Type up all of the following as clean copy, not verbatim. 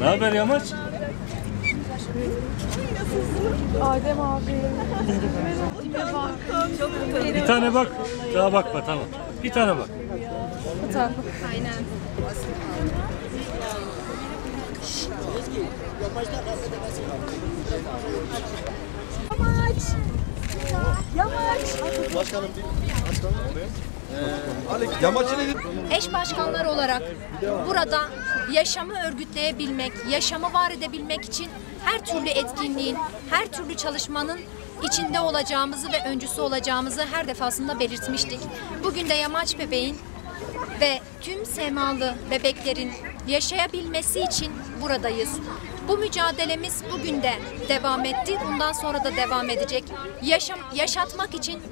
Ne haber Yamaç? Adem abi. Bir tane bak. Daha bakma, tamam. Bir tane bak. Tamam. Aynen. Eş başkanlar olarak burada yaşamı örgütleyebilmek, yaşamı var edebilmek için her türlü etkinliğin, her türlü çalışmanın içinde olacağımızı ve öncüsü olacağımızı her defasında belirtmiştik. Bugün de Yamaç bebeğin ve tüm semalı bebeklerin yaşayabilmesi için buradayız. Bu mücadelemiz bugün de devam etti, bundan sonra da devam edecek. Yaşatmak için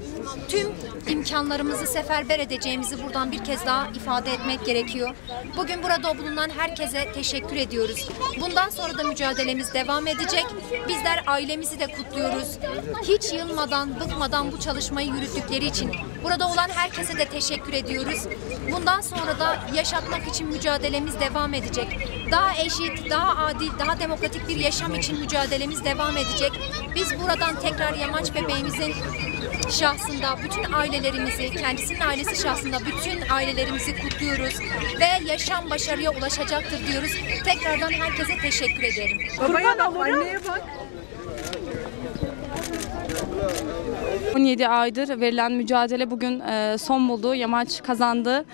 tüm imkanlarımızı seferber edeceğimizi buradan bir kez daha ifade etmek gerekiyor. Bugün burada bulunan herkese teşekkür ediyoruz. Bundan sonra da mücadelemiz devam edecek. Bizler ailemizi de kutluyoruz. Hiç yılmadan, bıkmadan bu çalışmayı yürüttükleri için burada olan herkese de teşekkür ediyoruz. Bundan sonra da yaşatmak için mücadelemiz devam edecek. Daha eşit, daha adil, daha demokratik bir yaşam için mücadelemiz devam edecek. Biz buradan tekrar Yamaç bebeğimizin şahsında bütün ailelerimizi, kendisinin ailesi şahsında bütün ailelerimizi kutluyoruz ve yaşam başarıya ulaşacaktır diyoruz. Tekrardan herkese teşekkür ederim. Babaya bak, anneye bak. 17 aydır verilen mücadele bugün son buldu. Yamaç kazandı.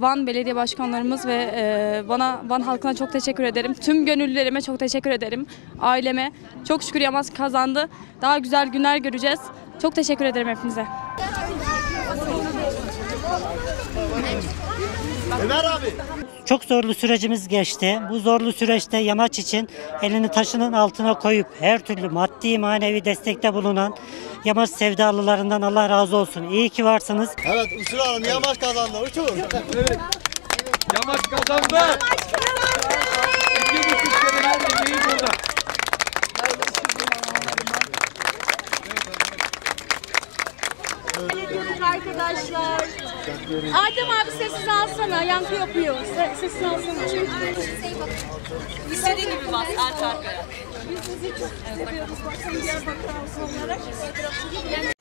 Van Belediye Başkanlarımız ve Van halkına çok teşekkür ederim. Tüm gönüllülerime çok teşekkür ederim. Aileme. Çok şükür Yamaç kazandı. Daha güzel günler göreceğiz. Çok teşekkür ederim hepinize. Ömer abi. Çok zorlu sürecimiz geçti. Bu zorlu süreçte Yamaç için elini taşının altına koyup her türlü maddi manevi destekte bulunan Yamaç sevdalılarından Allah razı olsun. İyi ki varsınız. Evet, uçuralım. Yamaç kazandı. Uçur. Evet. Yamaç kazandı. Yamaç kazandı. 2,5 kere her yemeği burada. Arkadaşlar. Adem abi sessiz alsana. Yankı yapıyor. Sessiz alsana. İstediğin gibi bas, arka arkaya. Biz sizi çok seviyoruz. Bakın Diyarbakır halkı olarak.